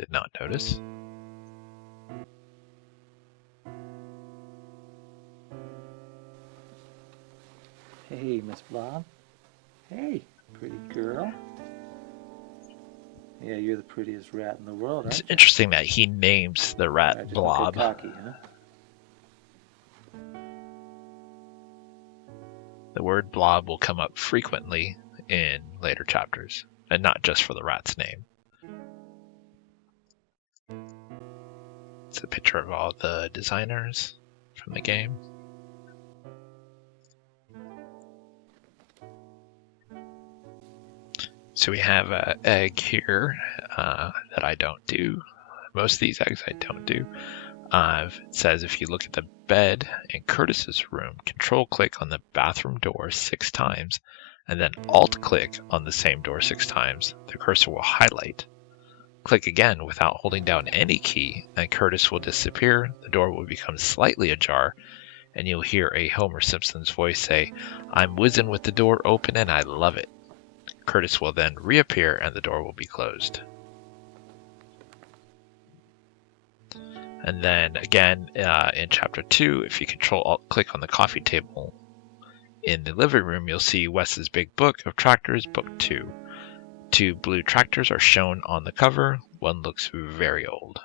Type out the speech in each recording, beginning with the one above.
Did not notice. Hey, Miss Blob. Hey, pretty girl. Yeah, you're the prettiest rat in the world, It's aren't you? interesting that he names the rat Just Blob. don't get cocky, huh? The word blob will come up frequently in later chapters, and not just for the rat's name. It's a picture of all the designers from the game. So we have an egg here that I don't do. Most of these eggs I don't do. It says if you look at the bed in Curtis's room, control click on the bathroom door 6 times, and then alt click on the same door 6 times. The cursor will highlight. Click again without holding down any key, and Curtis will disappear. The door will become slightly ajar, and you'll hear a Homer Simpson's voice say, "I'm whizzing with the door open and I love it." Curtis will then reappear and the door will be closed. And then again, in chapter 2, if you control alt click on the coffee table in the living room, you'll see Wes's big book of tractors, book 2. 2 blue tractors are shown on the cover. One looks very old.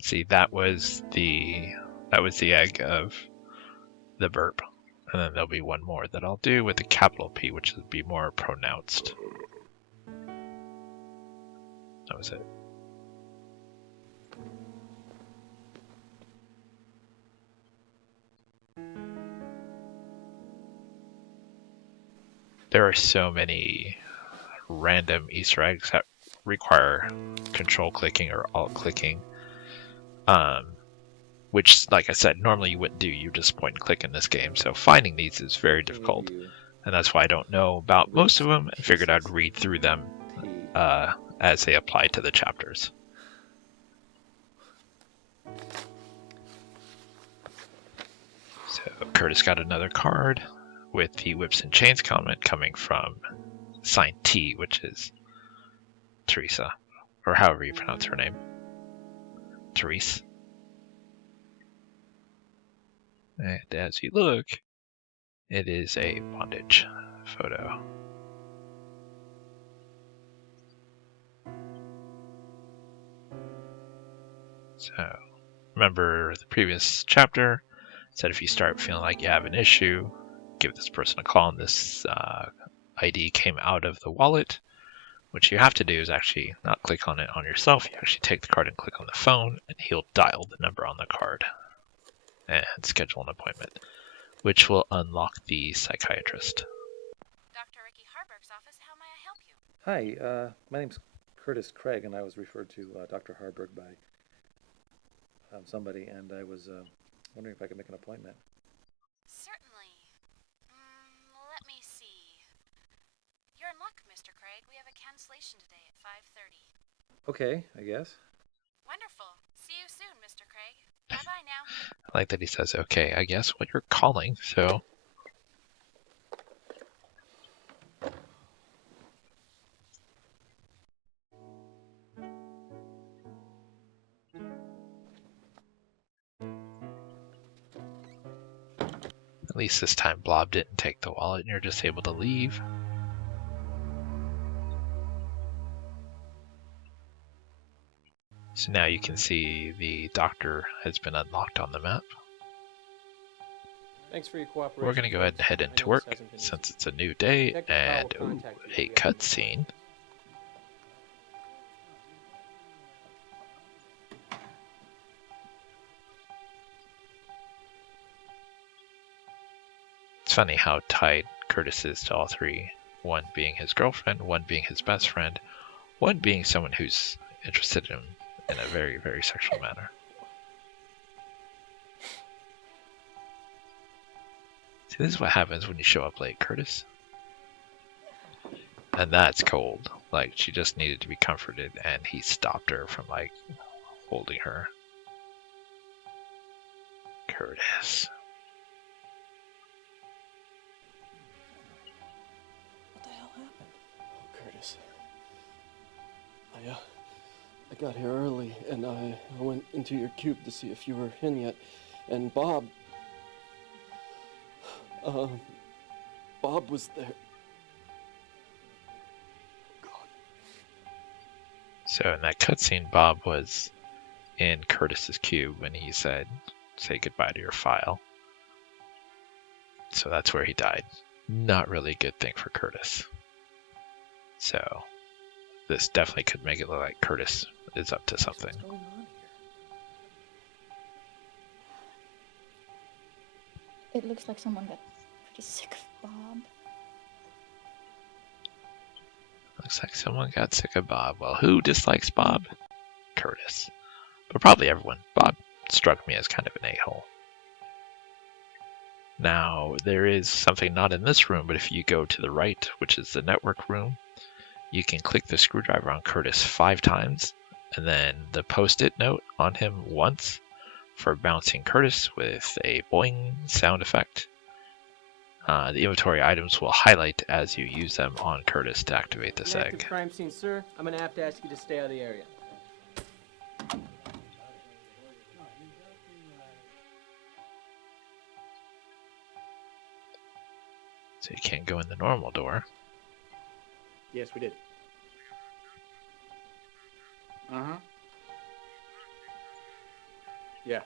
See, that was the egg of the burp. And then there'll be one more that I'll do with a capital P, which will be more pronounced. That was it. There are so many random Easter eggs that require control clicking or alt clicking, which, like I said, normally you wouldn't do. You just point and click in this game. So finding these is very difficult, and that's why I don't know about most of them. I figured I'd read through them as they apply to the chapters. So Curtis got another card with the whips and chains comment coming from sign T, which is Teresa, or however you pronounce her name. Therese. And as you look, it is a bondage photo. So, remember the previous chapter said if you start feeling like you have an issue, give this person a call, and this ID came out of the wallet. What you have to do is actually not click on it on yourself. You actually take the card and click on the phone, and he'll dial the number on the card and schedule an appointment, which will unlock the psychiatrist. Dr. Ricky Harburg's office, how may I help you? Hi, my name's Curtis Craig, and I was referred to Dr. Harburg by somebody, and I was wondering if I could make an appointment. Certainly. Let me see. You're in luck, Mr. Craig. We have a cancellation today at 5:30. Okay, I guess. Wonderful. See you soon, Mr. Craig. Bye-bye now. I like that he says, okay, I guess what you're calling, so... At least this time Blob didn't take the wallet and you're just able to leave. So now you can see the doctor has been unlocked on the map. Thanks for your cooperation. We're going to go ahead and head into work since it's a new day, and a cutscene. It's funny how tied Curtis is to all three. One being his girlfriend, one being his best friend, one being someone who's interested in him in a very, very sexual manner. See, this is what happens when you show up late, Curtis. And that's cold. Like, she just needed to be comforted, and he stopped her from, like, holding her. Curtis. What the hell happened? Oh, Curtis. I got here early, and I went into your cube to see if you were in yet, and Bob was there. So in that cutscene, Bob was in Curtis's cube when he said, "Say goodbye to your file." So that's where he died. Not really a good thing for Curtis. So this definitely could make it look like Curtis is up to something. What's going on here? It looks like someone got pretty sick of Bob. Looks like someone got sick of Bob. Well, who dislikes Bob? Curtis. But probably everyone. Bob struck me as kind of an a-hole. Now, there is something not in this room, but if you go to the right, which is the network room, you can click the screwdriver on Curtis 5 times, and then the post-it note on him once for bouncing Curtis with a boing sound effect. The inventory items will highlight as you use them on Curtis to activate this An active egg. crime scene, sir. I'm gonna have to ask you to stay out of the area. So you can't go in the normal door. Yes, we did. Uh-huh. Yeah.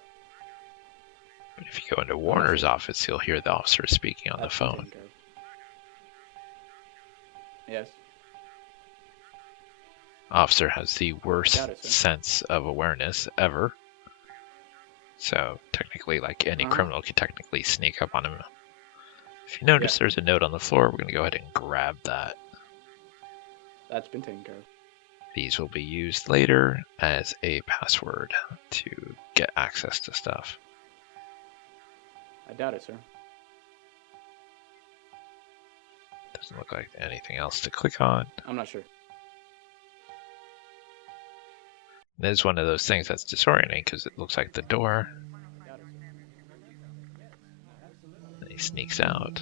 But if you go into Warner's office, you'll hear the officer speaking on the That's been phone. taken care of. Yes. Officer has the worst Got it, sir. sense of awareness ever. So technically, like any criminal could technically sneak up on him. If you notice there's a note on the floor, we're going to go ahead and grab that. That's been taken care of. These will be used later as a password to get access to stuff. I doubt it, sir. Doesn't look like anything else to click on. I'm not sure. This is one of those things that's disorienting because it looks like the door. Doubt it, sir. And he sneaks out.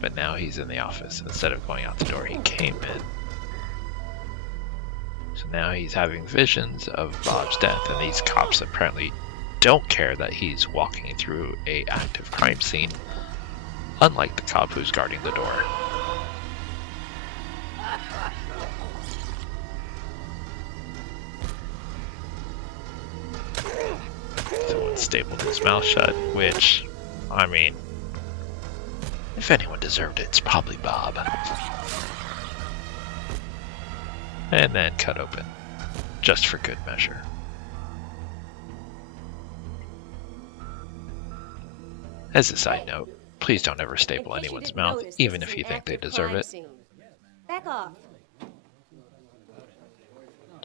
But now he's in the office. Instead of going out the door, he came in. So now he's having visions of Bob's death, and these cops apparently don't care that he's walking through a active crime scene, unlike the cop who's guarding the door. Someone stapled his mouth shut, which, I mean, if anyone deserved it, it's probably Bob. And then cut open, just for good measure. As a side note, please don't ever staple anyone's mouth, even if you think they deserve it. Back off.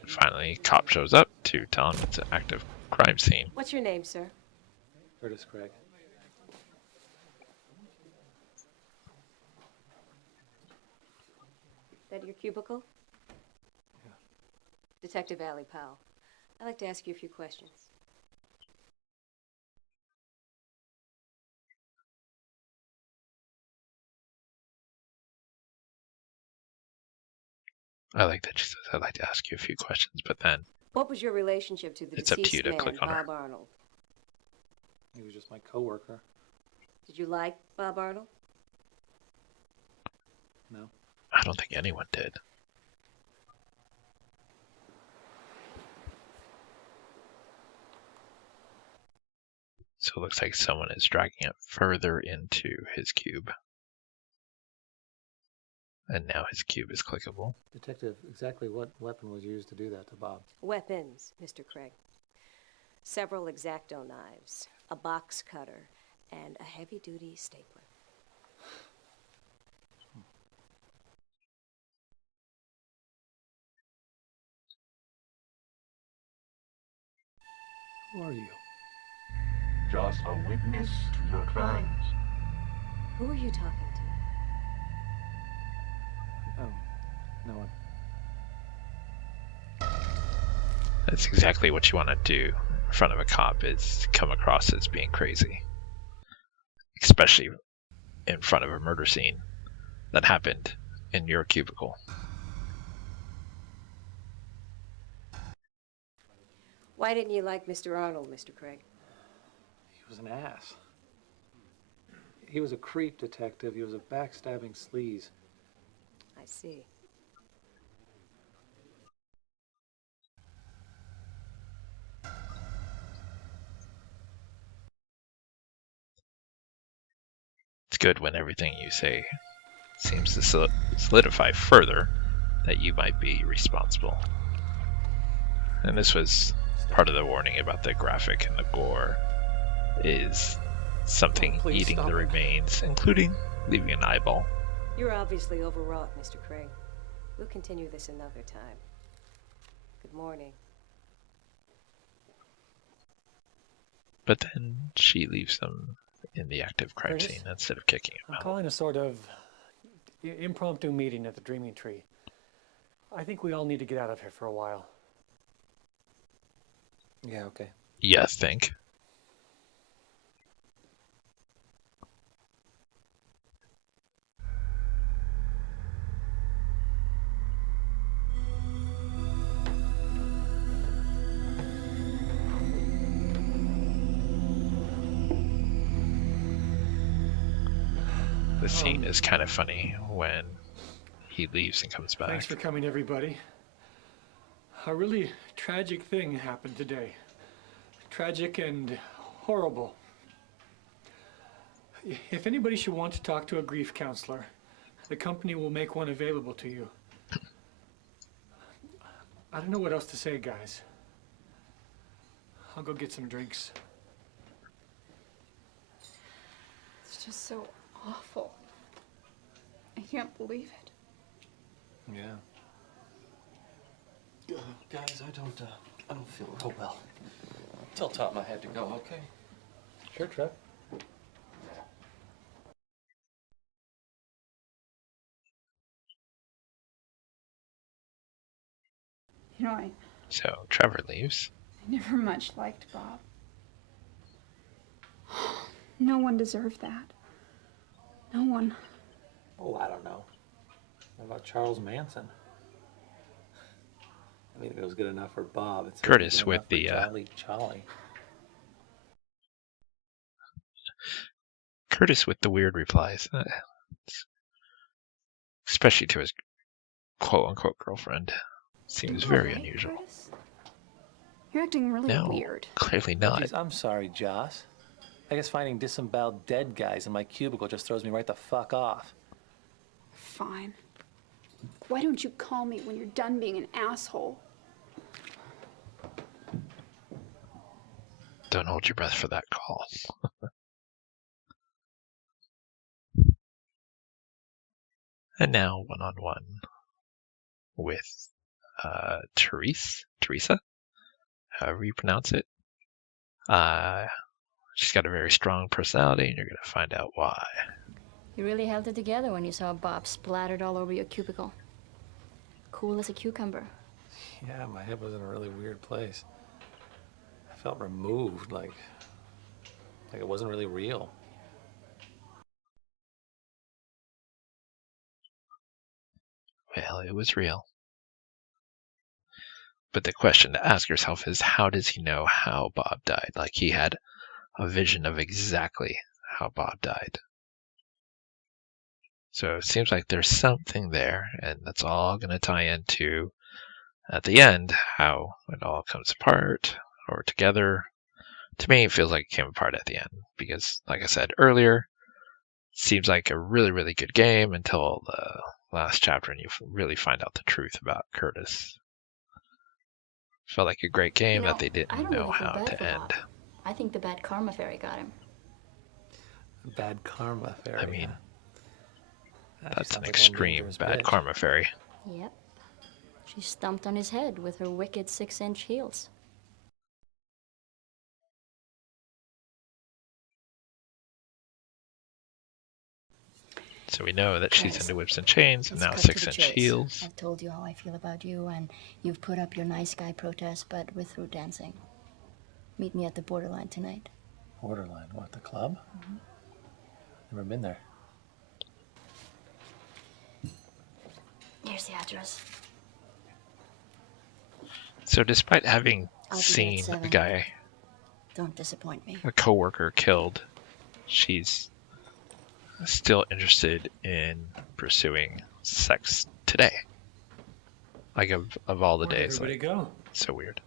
And finally, cop shows up to tell him it's an active crime scene. What's your name, sir? Curtis Craig. That your cubicle? Yeah. Detective Allie Powell. I'd like to ask you a few questions. I like that she says, I'd like to ask you a few questions, but then What was your relationship to the It's up to deceased you to man, click on her. Bob Arnold? He was just my coworker. Did you like Bob Arnold? No. I don't think anyone did. So it looks like someone is dragging it further into his cube. And now his cube is clickable. Detective, exactly what weapon was used to do that to Bob? Weapons, Mr. Craig. Several X-Acto knives, a box cutter, and a heavy-duty stapler. Who are you? Just a witness to your crimes. Who are you talking to? No one. That's exactly what you want to do in front of a cop, is come across as being crazy. especially in front of a murder scene that happened in your cubicle. Why didn't you like Mr. Arnold, Mr. Craig? He was an ass. He was a creep detective. He was a backstabbing sleaze. I see. It's good when everything you say seems to solidify further that you might be responsible. And this was part of the warning about the graphic and the gore, is something please eating stop the it. remains, including leaving an eyeball. You're obviously overwrought, Mr. Craig. We'll continue this another time. Good morning. But then she leaves them in the active crime Curtis? scene instead of kicking him I'm out. calling a sort of impromptu meeting at the Dreaming Tree. I think we all need to get out of here for a while. Yeah, okay. You think? The scene is kind of funny when he leaves and comes back. Thanks for coming, everybody. A really tragic thing happened today. Tragic and horrible. If anybody should want to talk to a grief counselor, the company will make one available to you. I don't know what else to say, guys. I'll go get some drinks. It's just so awful. I can't believe it. Yeah. Guys, I don't feel real well. Tell Tom I had to go, okay? Sure, Trev. You know, I So Trevor leaves. never much liked Bob. No one deserved that. No one. Oh, I don't know. What about Charles Manson? I mean, if it was good enough for Bob, it's Curtis good with enough for the Jolly Charlie. Curtis with the weird replies, especially to his quote-unquote girlfriend, seems very Alright, unusual. Curtis? You're acting really No, weird. clearly Oh, not. geez, I'm sorry, Joss. I guess finding disemboweled dead guys in my cubicle just throws me right the fuck off. Fine. Why don't you call me when you're done being an asshole? Don't hold your breath for that call. And now one-on-one with Teresa, however you pronounce it. She's got a very strong personality, and you're going to find out why. You really held it together when you saw Bob splattered all over your cubicle. Cool as a cucumber. Yeah, my head was in a really weird place. I felt removed, like it wasn't really real. Well, it was real. But the question to ask yourself is, how does he know how Bob died? Like, he had a vision of exactly how Bob died. So it seems like there's something there, and that's all going to tie into, at the end, how it all comes apart or together. To me, it feels like it came apart at the end, because, like I said earlier, it seems like a really, really good game until the last chapter, and you really find out the truth about Curtis. Felt like a great game that they I didn't don't know really feel how bad to for end. Bob. I think the bad karma fairy got him. Bad karma fairy. I mean, huh? She that's sounds an like one extreme dangerous bad bitch. karma fairy. Yep. She stomped on his head with her wicked 6-inch heels. So we know that she's Guys, into whips and chains, and let's now cut to the 6-inch chase. heels. I've told you how I feel about you, and you've put up your nice guy protest, but we're through dancing. Meet me at the borderline tonight. Borderline, what, the club? Never been there. Here's the address. So despite having I'll be there at seen a 7. guy, Don't disappoint me. a coworker killed, she's still interested in pursuing sex today. Like of all the Where'd days, everybody like go? so weird.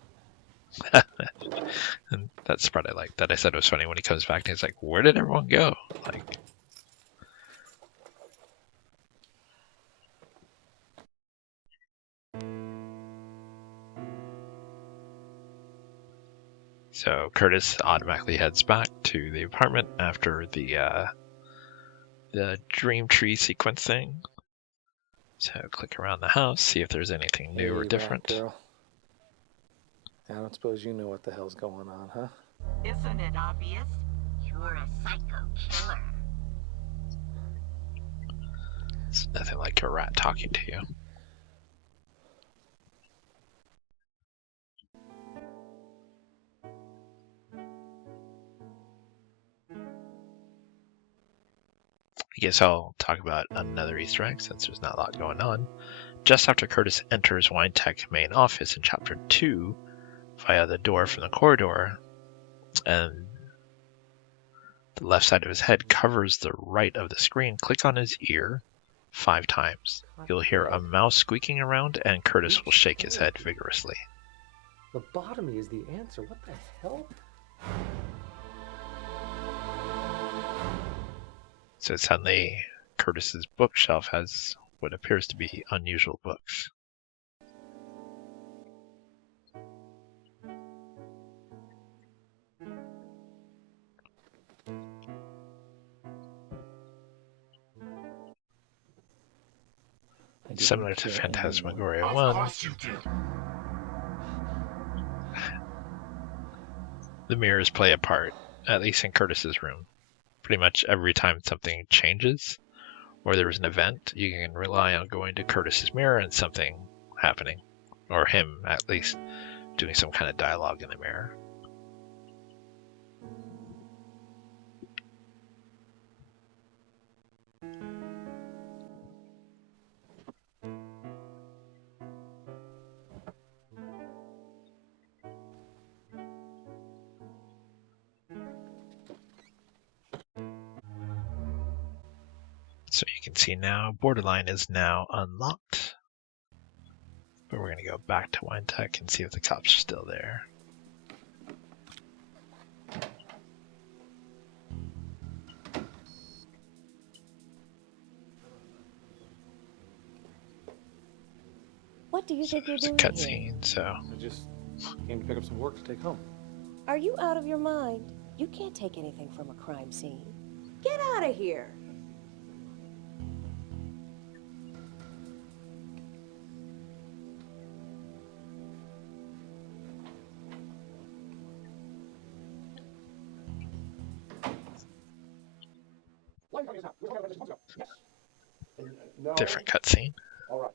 And that's part I like. That I said it was funny when he comes back and he's like, "Where did everyone go?" Like, so Curtis automatically heads back to the apartment after the dream tree sequence thing. So click around the house, see if there's anything new or Hey, different. Batgirl. I don't suppose you know what the hell's going on, huh? Isn't it obvious? You're a psycho killer. It's nothing like a rat talking to you. I guess I'll talk about another Easter egg since there's not a lot going on. Just after Curtis enters WineTech main office in Chapter 2 via the door from the corridor, and the left side of his head covers the right of the screen, click on his ear 5 times. You'll hear a mouse squeaking around, and Curtis will shake his head vigorously. Lobotomy is the answer. What the hell? So suddenly, Curtis's bookshelf has what appears to be unusual books. Similar to Phantasmagoria 1, the mirrors play a part, at least in Curtis's room. Pretty much every time something changes, or there's an event, you can rely on going to Curtis's mirror and something happening. Or him, at least, doing some kind of dialogue in the mirror. So you can see now, Borderline is now unlocked. But we're going to go back to WineTech and see if the cops are still there. What do you think you're There's a doing here? cutscene, so I just came to pick up some work to take home. Are you out of your mind? You can't take anything from a crime scene. Get out of here. different cutscene. All right.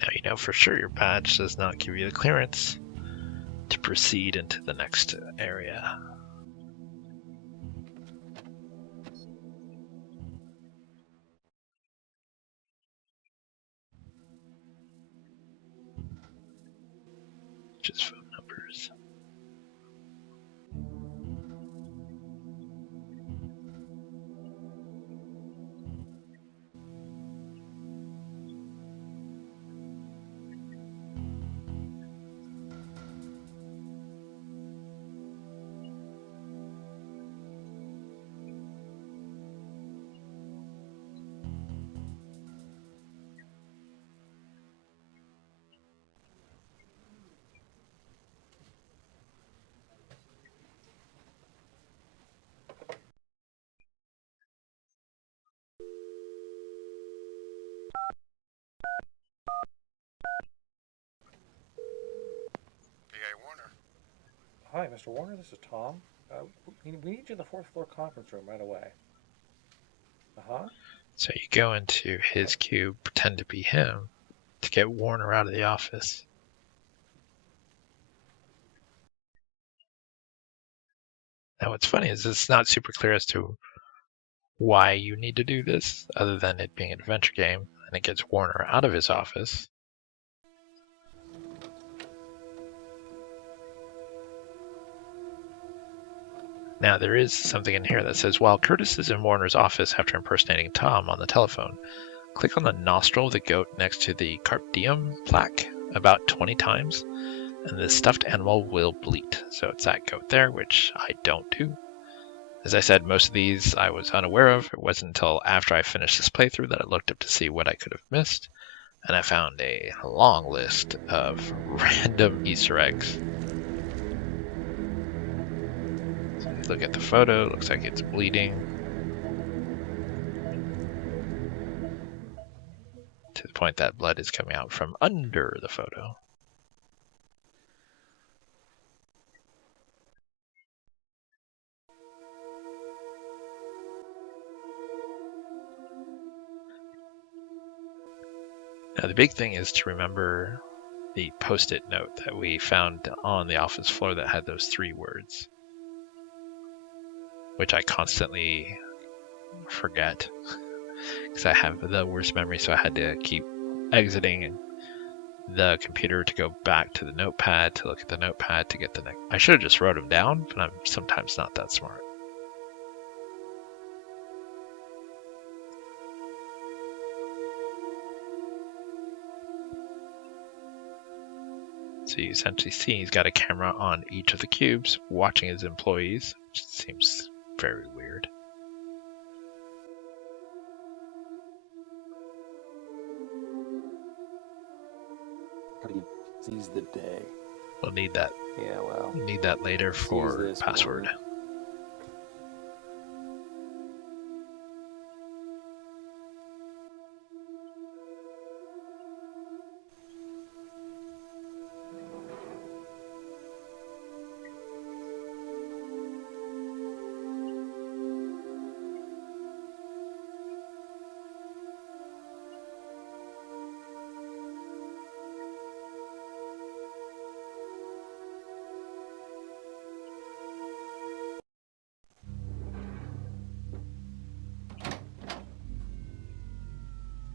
Now you know for sure your badge does not give you the clearance to proceed into the next area. Just phone numbers. Hi, Mr. Warner. This is Tom. We need you in the 4th floor conference room right away. Uh-huh. So you go into his cube, pretend to be him, to get Warner out of the office. Now what's funny is it's not super clear as to why you need to do this, other than it being an adventure game, and it gets Warner out of his office. Now there is something in here that says, while Curtis is in Warner's office after impersonating Tom on the telephone, click on the nostril of the goat next to the Carpe Diem plaque about 20 times, and the stuffed animal will bleat. So it's that goat there, which I don't do. As I said, most of these I was unaware of. It wasn't until after I finished this playthrough that I looked up to see what I could have missed, and I found a long list of random Easter eggs. Look at the photo, looks like it's bleeding. To the point that blood is coming out from under the photo. Now the big thing is to remember the post-it note that we found on the office floor that had those 3 words, which I constantly forget because I have the worst memory, so I had to keep exiting the computer to go back to the notepad to look at the notepad to get the next. I should have just wrote them down, but I'm sometimes not that smart. So you essentially see he's got a camera on each of the cubes watching his employees, which seems very weird. How do you seize the day? We'll need that. Yeah, well. Need that later for this password. one.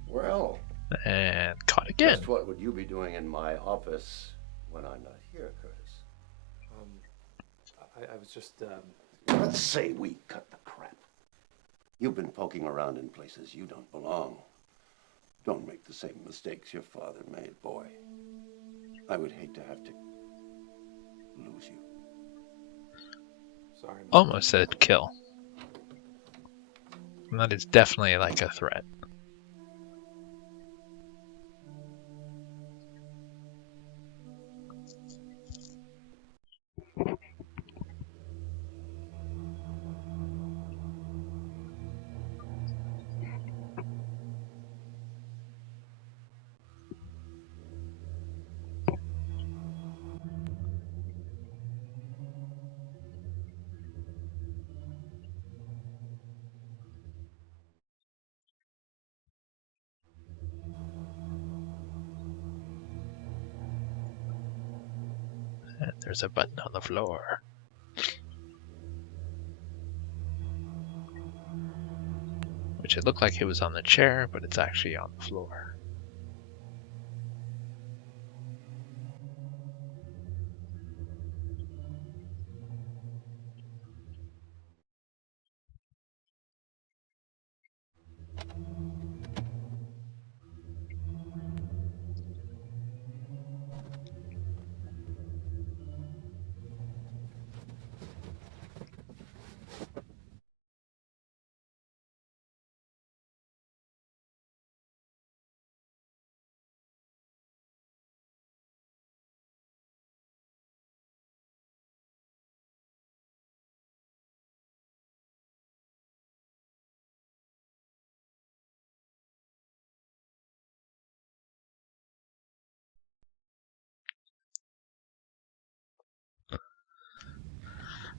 Well, And caught again. just what would you be doing in my office when I'm not here, Curtis? I was just, Let's say we cut the crap. You've been poking around in places you don't belong. Don't make the same mistakes your father made, boy. I would hate to have to lose you. sorry. Almost said kill. And that is definitely like a threat. And there's a button on the floor. Which it looked like it was on the chair, but it's actually on the floor.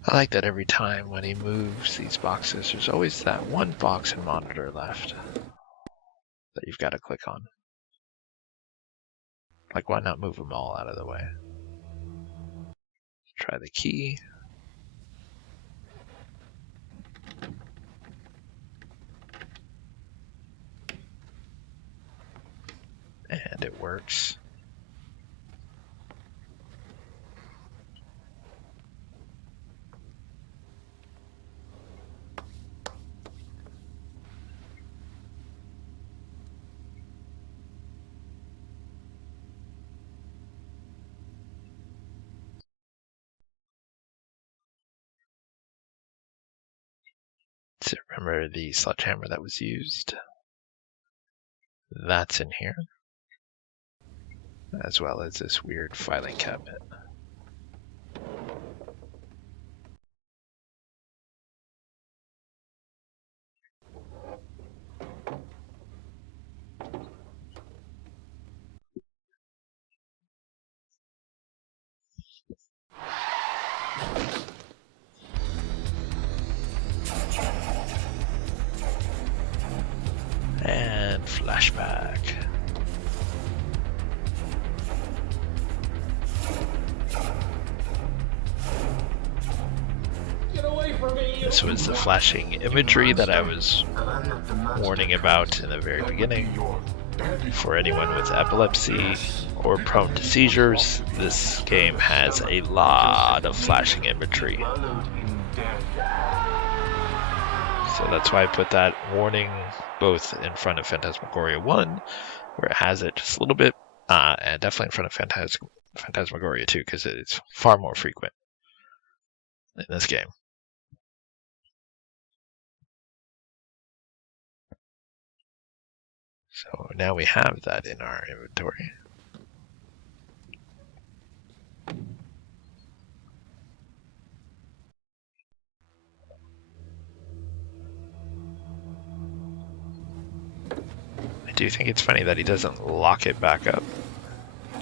I like that every time when he moves these boxes, there's always that one box and monitor left that you've got to click on. Like, why not move them all out of the way? Try the key. works. So remember the sledgehammer that was used? That's in here, as well as this weird filing cabinet. And flashback. Get away from me! This was the flashing imagery that I was warning about in the very beginning. For anyone with epilepsy or prone to seizures, this game has a lot of flashing imagery. So that's why I put that warning both in front of Phantasmagoria 1, where it has it just a little bit, and definitely in front of Phantasmagoria 2, because it's far more frequent in this game. So now we have that in our inventory. I do think it's funny that he doesn't lock it back up.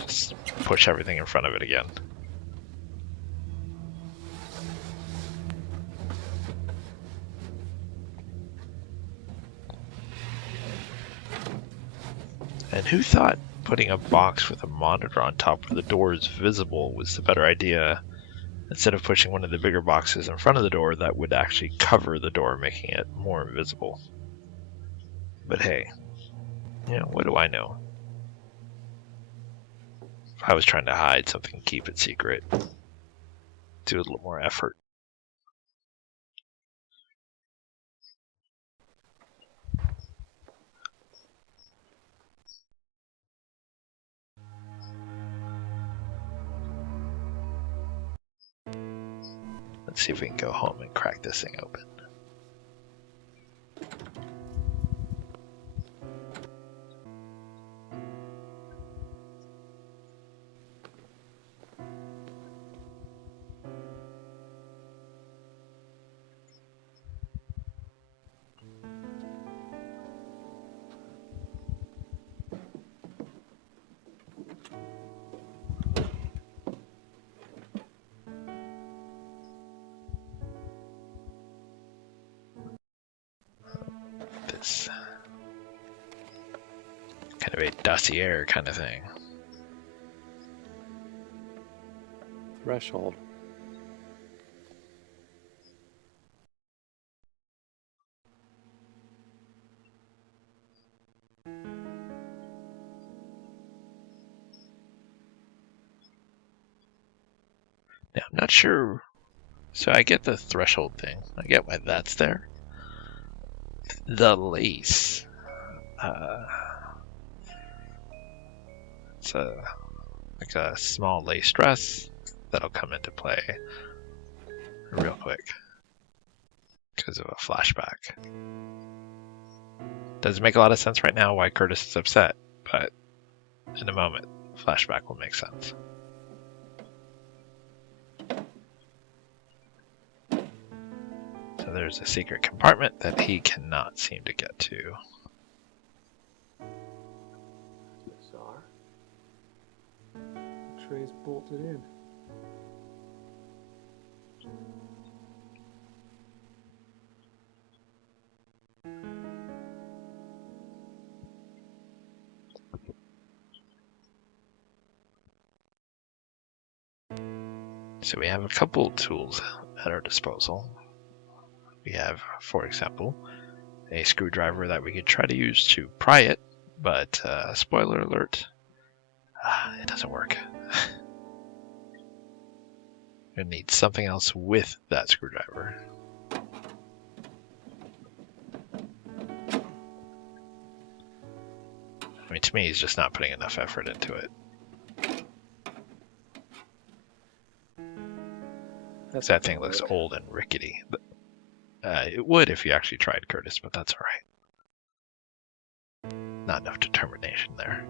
Just push everything in front of it again. And who thought putting a box with a monitor on top where the door is visible was the better idea, instead of pushing one of the bigger boxes in front of the door that would actually cover the door, making it more invisible. But hey, you know, what do I know? If I was trying to hide something, keep it secret, do a little more effort. Let's see if we can go home and crack this thing open. This kind of a dossier kind of thing. Threshold. Now, I'm not sure. So I get the threshold thing. I get why that's there. The lace. It's like a small lace dress that'll come into play real quick because of a flashback. Doesn't make a lot of sense right now why Curtis is upset, but in a moment, flashback will make sense. So there's a secret compartment that he cannot seem to get to. Bizarre. The tray's bolted in. So we have a couple tools at our disposal. We have, for example, a screwdriver that we could try to use to pry it, but spoiler alert, It doesn't work. I need something else with that screwdriver. I mean, to me, he's just not putting enough effort into it. That thing looks old and rickety. It would if you actually tried, Curtis, but that's alright. Not enough determination there.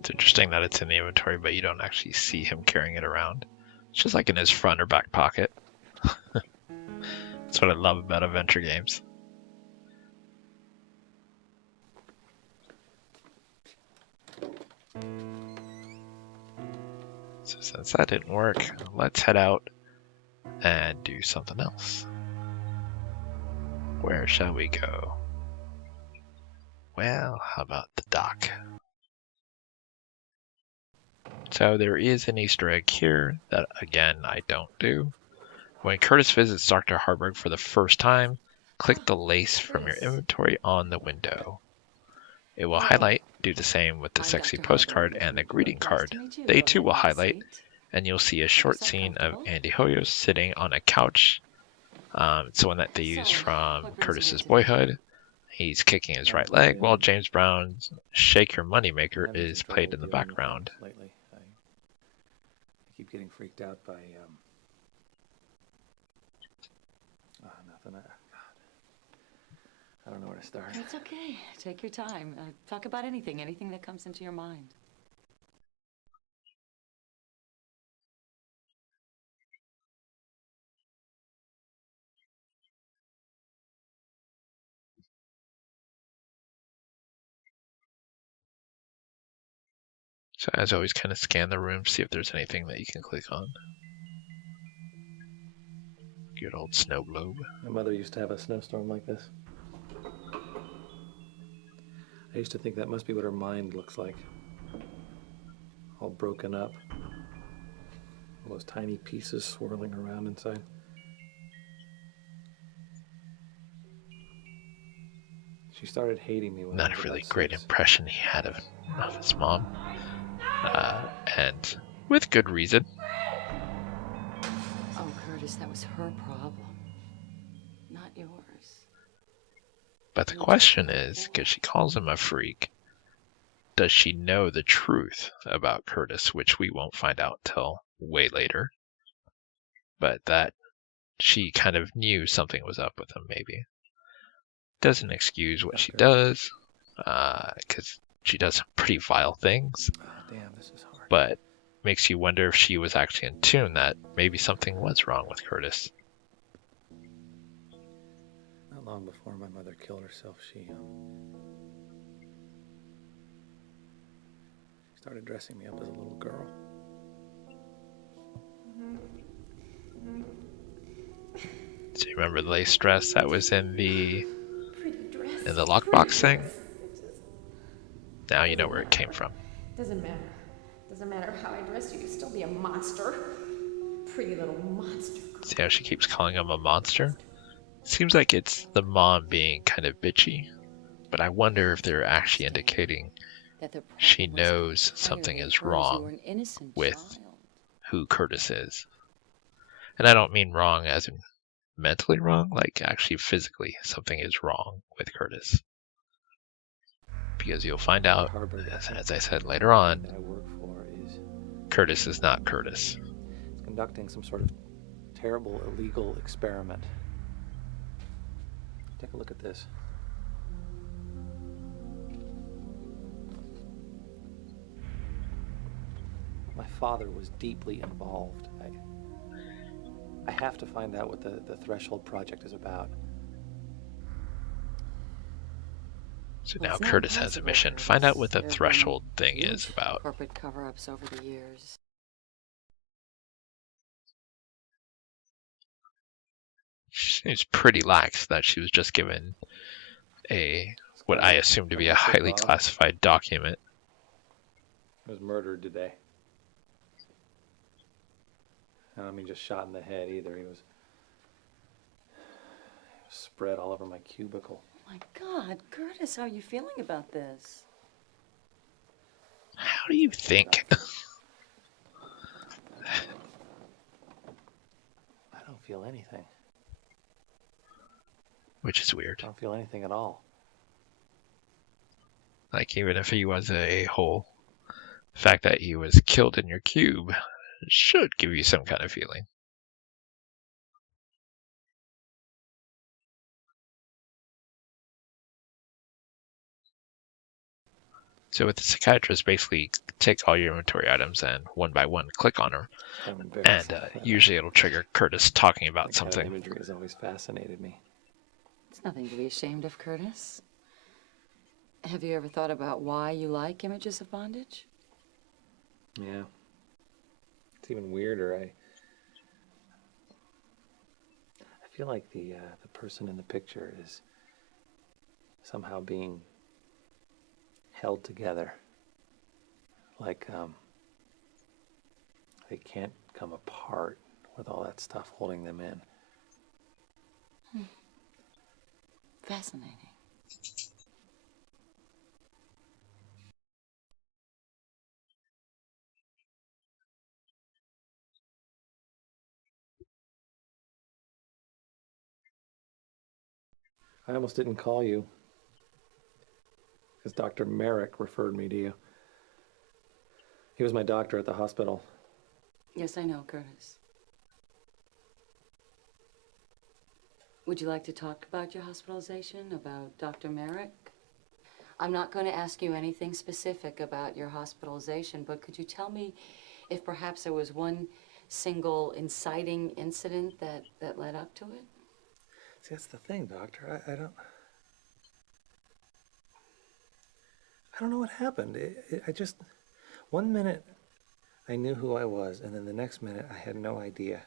It's interesting that it's in the inventory, but you don't actually see him carrying it around. It's just like in his front or back pocket. That's what I love about adventure games. So since that didn't work, let's head out and do something else. Where shall we go? Well, how about the dock? So there is an Easter egg here that, again, I don't do. When Curtis visits Dr. Harburg for the first time, click the lace from your inventory on the window. It will highlight, do the same with the sexy postcard and the greeting card. They too will highlight, and you'll see a short scene of Andy Hoyos sitting on a couch. It's one that they use from Curtis's Boyhood. He's kicking his right leg while James Brown's Shake Your Moneymaker is played in the background. Lately, I keep getting freaked out by nothing. I don't know where to start. It's okay. Take your time. Talk about anything that comes into your mind. So as always, kind of scan the room, see if there's anything that you can click on. Good old snow globe. My mother used to have a snowstorm like this. I used to think that must be what her mind looks like. All broken up. All those tiny pieces swirling around inside. She started hating me when Not I was a really about great 6. impression he had of his mom. And with good reason. Oh, Curtis, that was her problem, not yours. But the question is, because she calls him a freak, does she know the truth about Curtis, which we won't find out till way later. But that she kind of knew something was up with him, maybe. Doesn't excuse what she does, because she does some pretty vile things. Oh, damn, this is hard. But makes you wonder if she was actually in tune that maybe something was wrong with Curtis. Not long before my mother killed herself, she started dressing me up as a little girl. So you remember the lace dress that was in the lockbox thing? Now you know where it came from. Doesn't matter. Doesn't matter how I dress you, you'd still be a monster. Pretty little monster. See how she keeps calling him a monster? Seems like it's the mom being kind of bitchy, but I wonder if they're actually indicating she knows something is wrong with who Curtis is. And I don't mean wrong as in mentally wrong, like actually physically something is wrong with Curtis. Because you'll find out, as I said later on, Curtis is not Curtis. It's conducting some sort of terrible illegal experiment. Take a look at this. My father was deeply involved. I have to find out what the Threshold Project is about. So now Curtis has a mission. Find out what the Threshold thing is about. Corporate cover-ups over the years. seems pretty lax that she was just given what I assume to be a highly classified document. He was murdered today. I don't mean just shot in the head either. He was spread all over my cubicle. Oh my God, Curtis, how are you feeling about this? How do you think? I don't feel anything. Which is weird. I don't feel anything at all. Like, even if he was a a-hole, the fact that he was killed in your cube should give you some kind of feeling. So with the psychiatrist, basically take all your inventory items and one by one click on them, and usually it'll trigger Curtis talking about that something. Kind of imagery has always fascinated me. It's nothing to be ashamed of, Curtis. Have you ever thought about why you like images of bondage? Yeah. It's even weirder. I feel like the person in the picture is somehow being held together. Like they can't come apart with all that stuff holding them in. Fascinating. I almost didn't call you because Dr. Merrick referred me to you. He was my doctor at the hospital. Yes, I know, Curtis. Would you like to talk about your hospitalization, about Dr. Merrick? I'm not going to ask you anything specific about your hospitalization, but could you tell me if perhaps there was one single inciting incident that led up to it? See, that's the thing, Doctor. I don't know what happened. I just, one minute I knew who I was, and then the next minute I had no idea.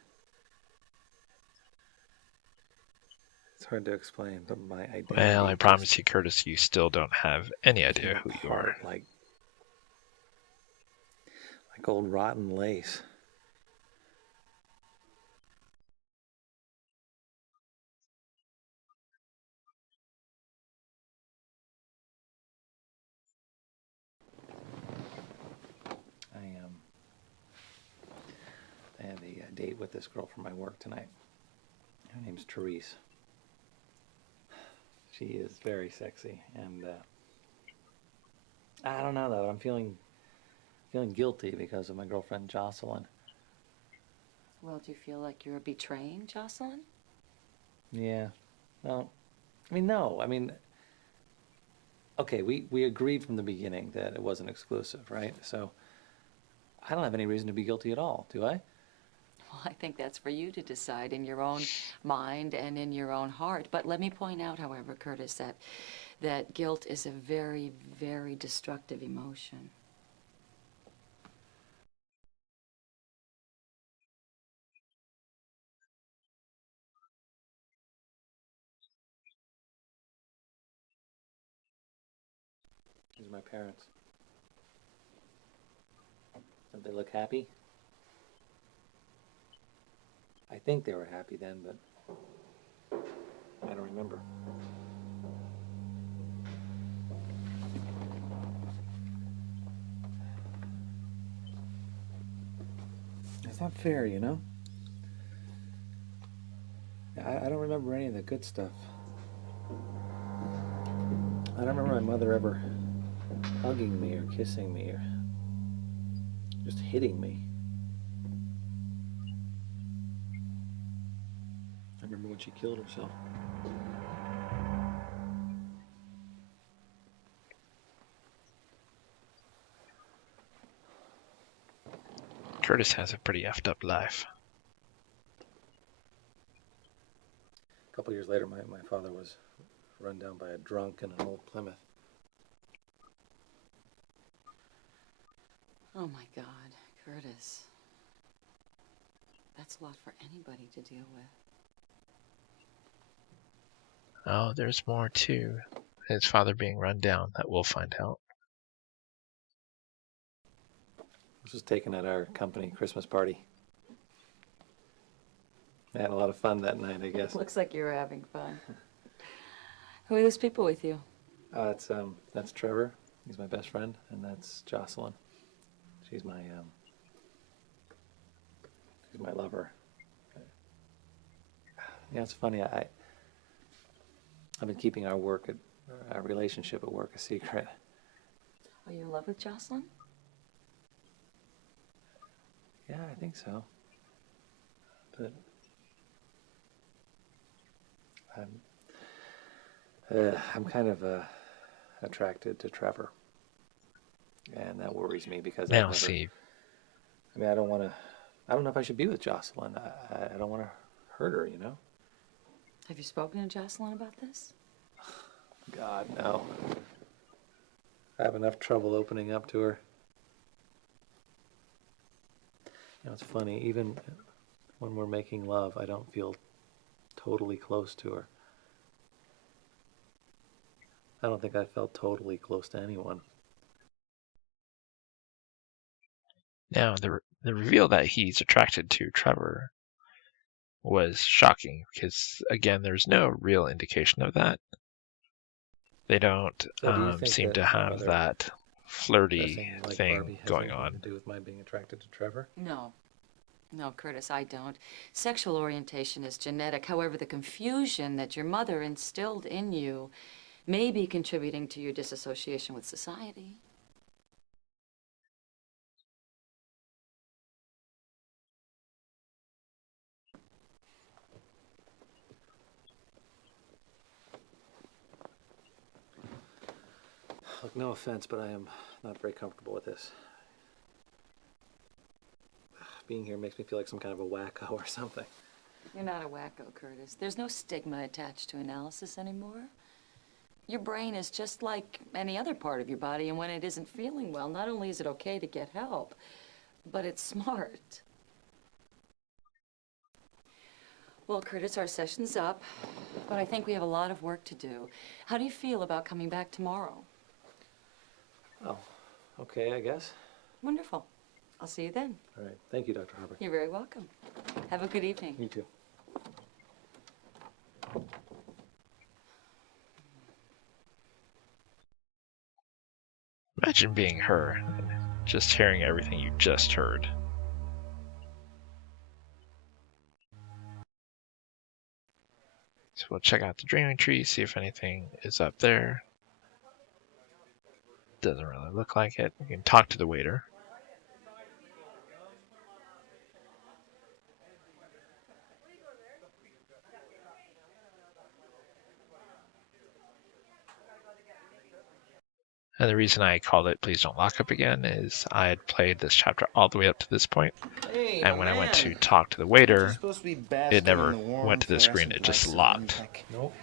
It's hard to explain, but my identity. Well, I promise you, Curtis, you still don't have any idea who you are. Like old rotten lace. I have a date with this girl from my work tonight. Her name's Therese. She is very sexy, and I don't know though. I'm feeling guilty because of my girlfriend Jocelyn. Well, do you feel like you're betraying Jocelyn? Yeah. Well, I mean, no. I mean, okay, we agreed from the beginning that it wasn't exclusive, right? So I don't have any reason to be guilty at all, do I? Well, I think that's for you to decide in your own mind and in your own heart. But let me point out, however, Curtis, that guilt is a very, very destructive emotion. These are my parents. Don't they look happy? I think they were happy then, but I don't remember. It's not fair, you know? I don't remember any of the good stuff. I don't remember my mother ever hugging me or kissing me or just hitting me. I remember when she killed herself. Curtis has a pretty effed up life. A couple years later, my father was run down by a drunk in an old Plymouth. Oh my God, Curtis. That's a lot for anybody to deal with. Oh, there's more too. His father being run down. That we'll find out. This was taken at our company Christmas party. I had a lot of fun that night, I guess. Looks like you were having fun. Who are those people with you? That's Trevor. He's my best friend, and that's Jocelyn. She's my lover. Yeah, it's funny. I've been keeping our relationship at work a secret. Are you in love with Jocelyn? Yeah, I think so. But I'm kind of attracted to Trevor, and that worries me because Now, see. I mean, I don't know if I should be with Jocelyn. I don't want to hurt her, you know? Have you spoken to Jocelyn about this? God, no. I have enough trouble opening up to her. You know, it's funny, even when we're making love, I don't feel totally close to her. I don't think I felt totally close to anyone. Now, the reveal that he's attracted to Trevor was shocking because, again, there's no real indication of that. They don't seem to have that flirty like thing Barbie has going anything on. to do with my being attracted to Trevor? No. No, Curtis, I don't. Sexual orientation is genetic. However, the confusion that your mother instilled in you may be contributing to your disassociation with society. Look, no offense, but I am not very comfortable with this. Being here makes me feel like some kind of a wacko or something. You're not a wacko, Curtis. There's no stigma attached to analysis anymore. Your brain is just like any other part of your body, and when it isn't feeling well, not only is it okay to get help, but it's smart. Well, Curtis, our session's up, but I think we have a lot of work to do. How do you feel about coming back tomorrow? Oh, okay, I guess. Wonderful. I'll see you then. All right. Thank you, Dr. Harper. You're very welcome. Have a good evening. You too. Imagine being her, just hearing everything you just heard. So we'll check out the dreaming tree, see if anything is up there. Doesn't really look like it. We can talk to the waiter. And the reason I called it Please Don't Lock Up Again is I had played this chapter all the way up to this point. Hey, and when I went to talk to the waiter, it never went to the screen. It just locked. Nope.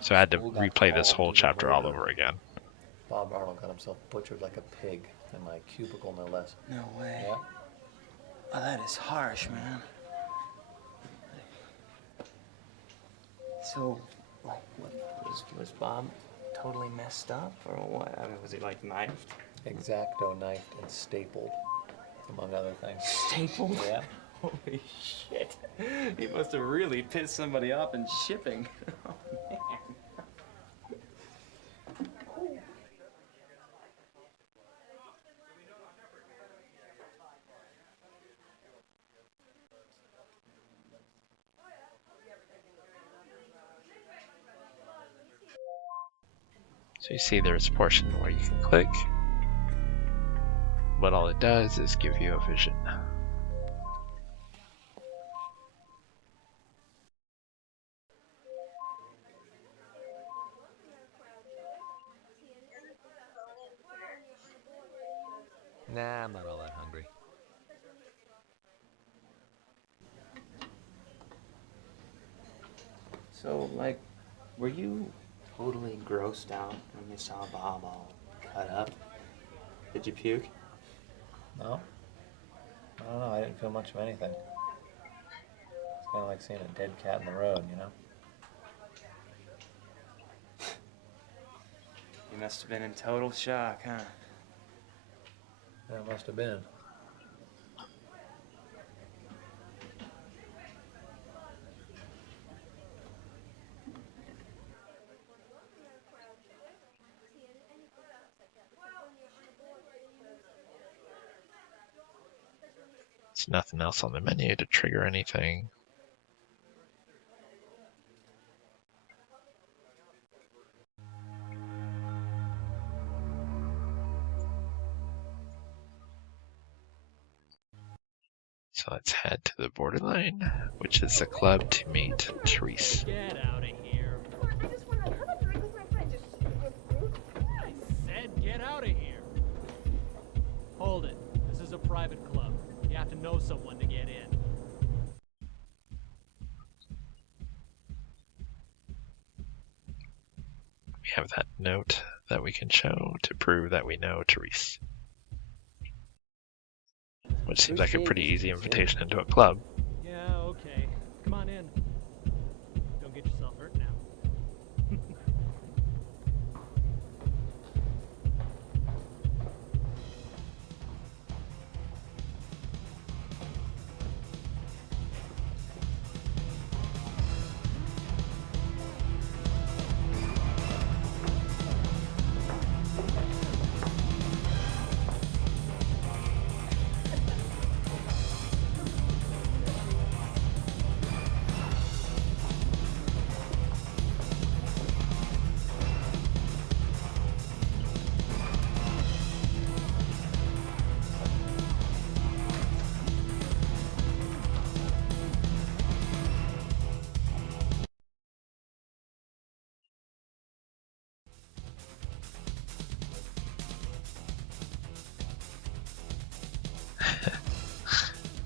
So I had to replay this whole chapter all over again. Bob Arnold got himself butchered like a pig in my cubicle, no less. No way. Yeah. Oh, that is harsh, man. So, like, what was Bob totally messed up, or what? I mean, was he like knifed? X-Acto knifed and stapled, among other things. Stapled? Yeah. Holy shit. He must have really pissed somebody off in shipping. Oh, man. So you see there's a portion where you can click, but all it does is give you a vision. Nah, I'm not all that hungry. So, like, were you totally grossed out when you saw Bob all cut up? Did you puke? No. I don't know. I didn't feel much of anything. It's kind of like seeing a dead cat in the road, you know? You must have been in total shock, huh? That must have been. There's nothing else on the menu to trigger anything. So let's head to the borderline, which is the club to meet Therese. Get out of here. I just want to have a drink with my friend. Just I said get out of here. Hold it. This is a private club. You have to know someone to get in. We have that note that we can show to prove that we know Therese. Which seems like a pretty easy invitation into a club. Yeah, okay. Come on in. Don't get yourself hurt now.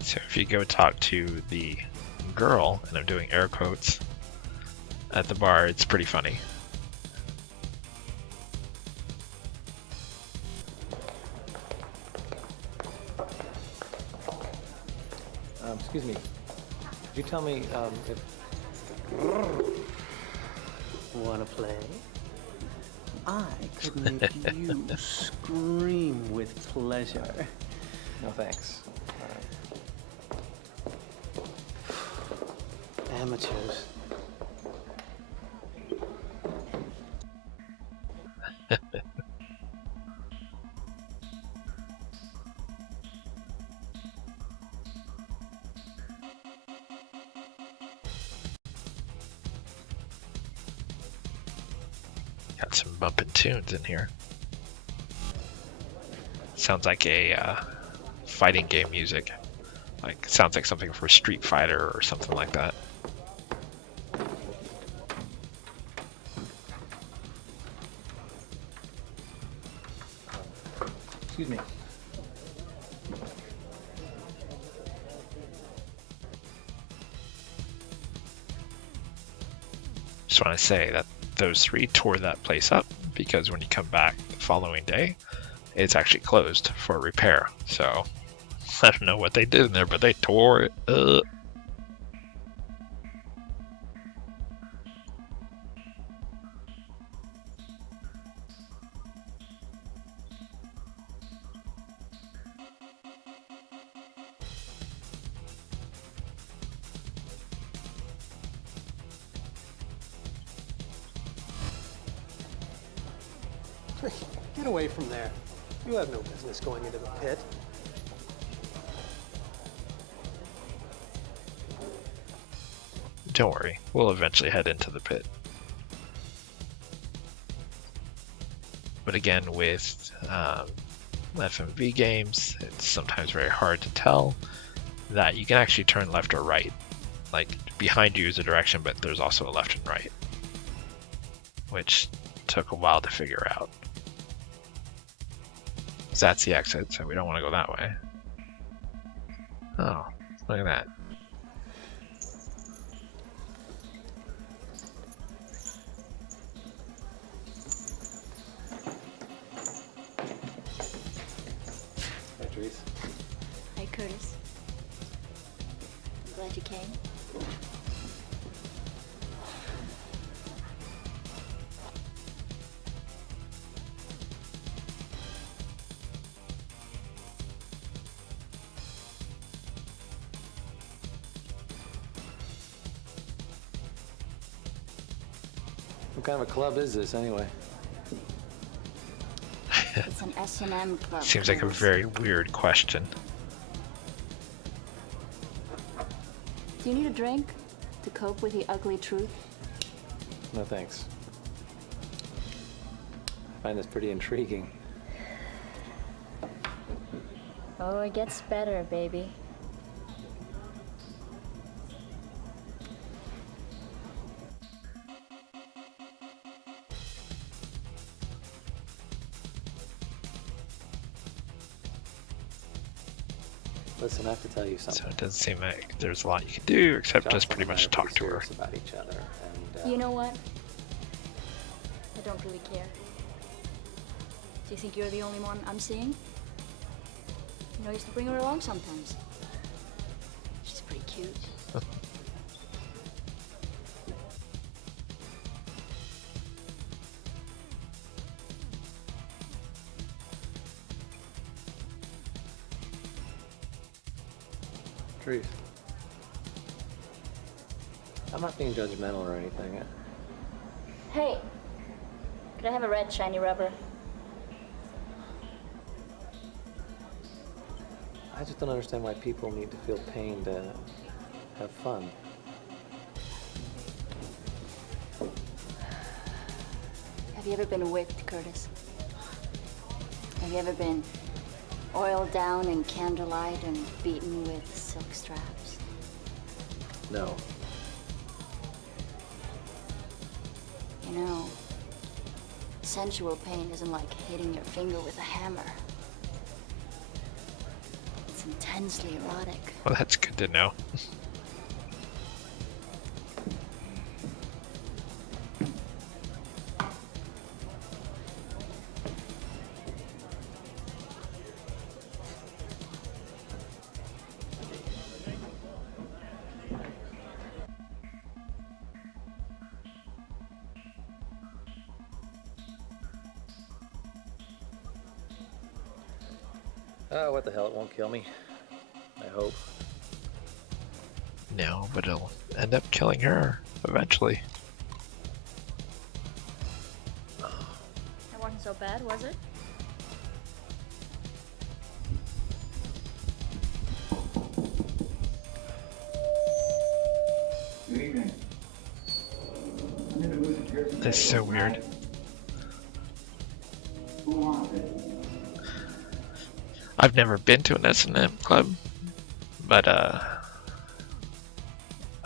So if you go talk to the girl, and I'm doing air quotes, at the bar, it's pretty funny. Excuse me. Could you tell me if... Wanna play? I could make you scream with pleasure. No thanks. Amateurs. Got some bumping tunes in here. Sounds like a fighting game music. Like sounds like something for Street Fighter or something like that. Excuse me. Just want to say that those three tore that place up because when you come back the following day, it's actually closed for repair. So I don't know what they did in there, but they tore it up. Get away from there. You have no business going into the pit. Don't worry, we'll eventually head into the pit. But again, with FMV games, it's sometimes very hard to tell that you can actually turn left or right. Like, behind you is a direction, but there's also a left and right, which took a while to figure out. So that's the exit, so we don't want to go that way. Oh, look at that. Hi, Therese. Hi, Curtis. I'm glad you came. What kind of a club is this, anyway? It's an S&M club. Seems like a very weird question. Do you need a drink to cope with the ugly truth? No thanks. I find this pretty intriguing. Oh, it gets better, baby. Listen, I have to tell you something. So it doesn't seem like there's a lot you can do except just pretty much talk to her. About each other, and, You know what? I don't really care. Do you think you're the only one I'm seeing? You know, I used to bring her along sometimes. She's pretty cute. Truth. I'm not being judgmental or anything. Hey, could I have a red shiny rubber? I just don't understand why people need to feel pain to have fun. Have you ever been whipped, Curtis? Have you ever been oiled down in candlelight and beaten with silk straps? No. You know, sensual pain isn't like hitting your finger with a hammer. It's intensely erotic. Well, that's good to know. Oh, what the hell, it won't kill me. I hope. No, but it'll end up killing her eventually. That wasn't so bad, was it? Good evening. I'm in the booth here. That's so weird. Who wants it? I've never been to an S&M club, but I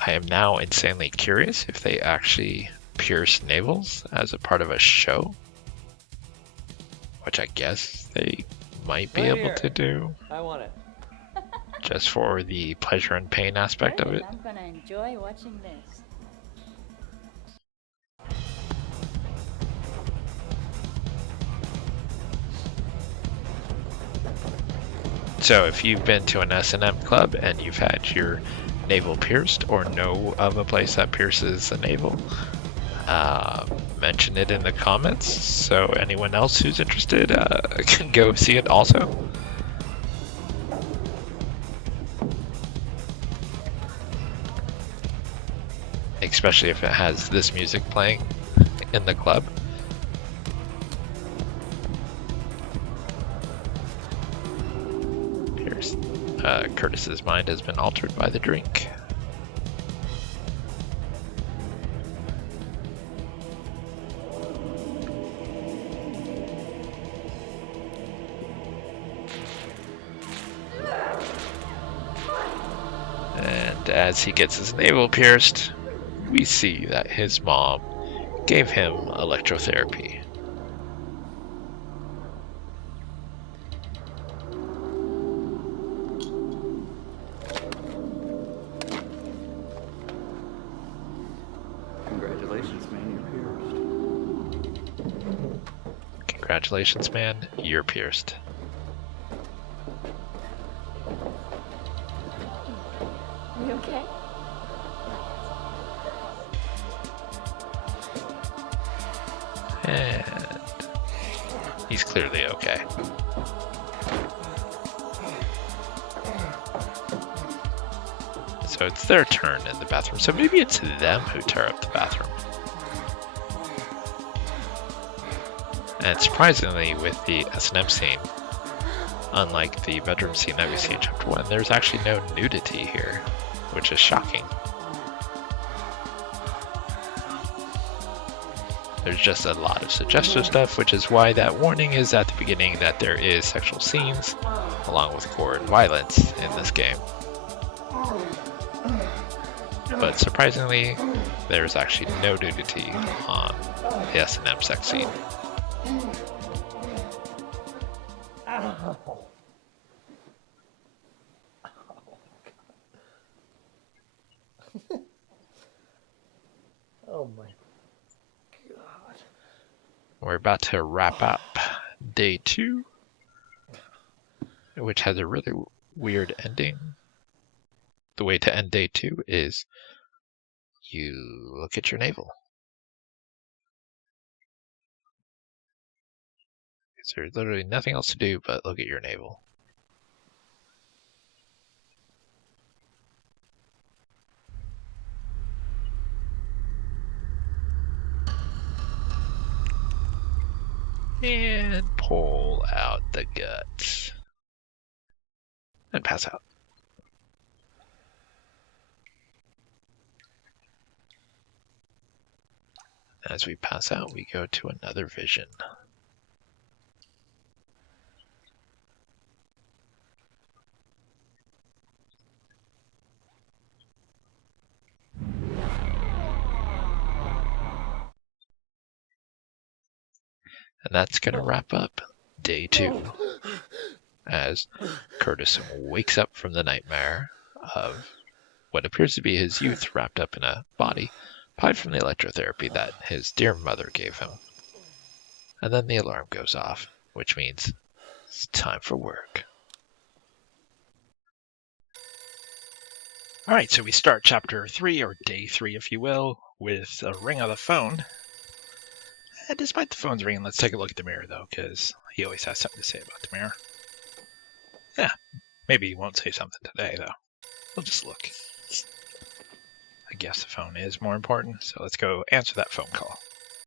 am now insanely curious if they actually pierce navels as a part of a show, which I guess they might be Right able here. to do, I want it. just for the pleasure and pain aspect of it. I'm gonna enjoy watching this. So if you've been to an S&M club and you've had your navel pierced or know of a place that pierces the navel, mention it in the comments so anyone else who's interested can go see it also. Especially if it has this music playing in the club. Curtis's mind has been altered by the drink. And as he gets his navel pierced, we see that his mom gave him electrotherapy. Congratulations, man, you're pierced. Congratulations, man, you're pierced. You okay? And he's clearly okay. So it's their turn in the bathroom. So maybe it's them who tear up the bathroom. And surprisingly, with the S&M scene, unlike the bedroom scene that we see in Chapter 1, there's actually no nudity here, which is shocking. There's just a lot of suggestive stuff, which is why that warning is at the beginning that there is sexual scenes, along with gore and violence in this game. But surprisingly, there's actually no nudity on the S&M sex scene. Oh my god. We're about to wrap up day 2, which has a really weird ending. The way to end day 2 is you look at your navel. There's literally nothing else to do but look at your navel. And pull out the guts. And pass out. As we pass out, we go to another vision. And that's going to wrap up day 2. As Curtis wakes up from the nightmare of what appears to be his youth wrapped up in a body, pied from the electrotherapy that his dear mother gave him. And then the alarm goes off, which means it's time for work. Alright, so we start chapter 3, or day 3 if you will, with a ring on the phone. And despite the phone's ringing, let's take a look at the mirror though, because he always has something to say about the mirror. Yeah, maybe he won't say something today though. We'll just look. I guess the phone is more important, so let's go answer that phone call.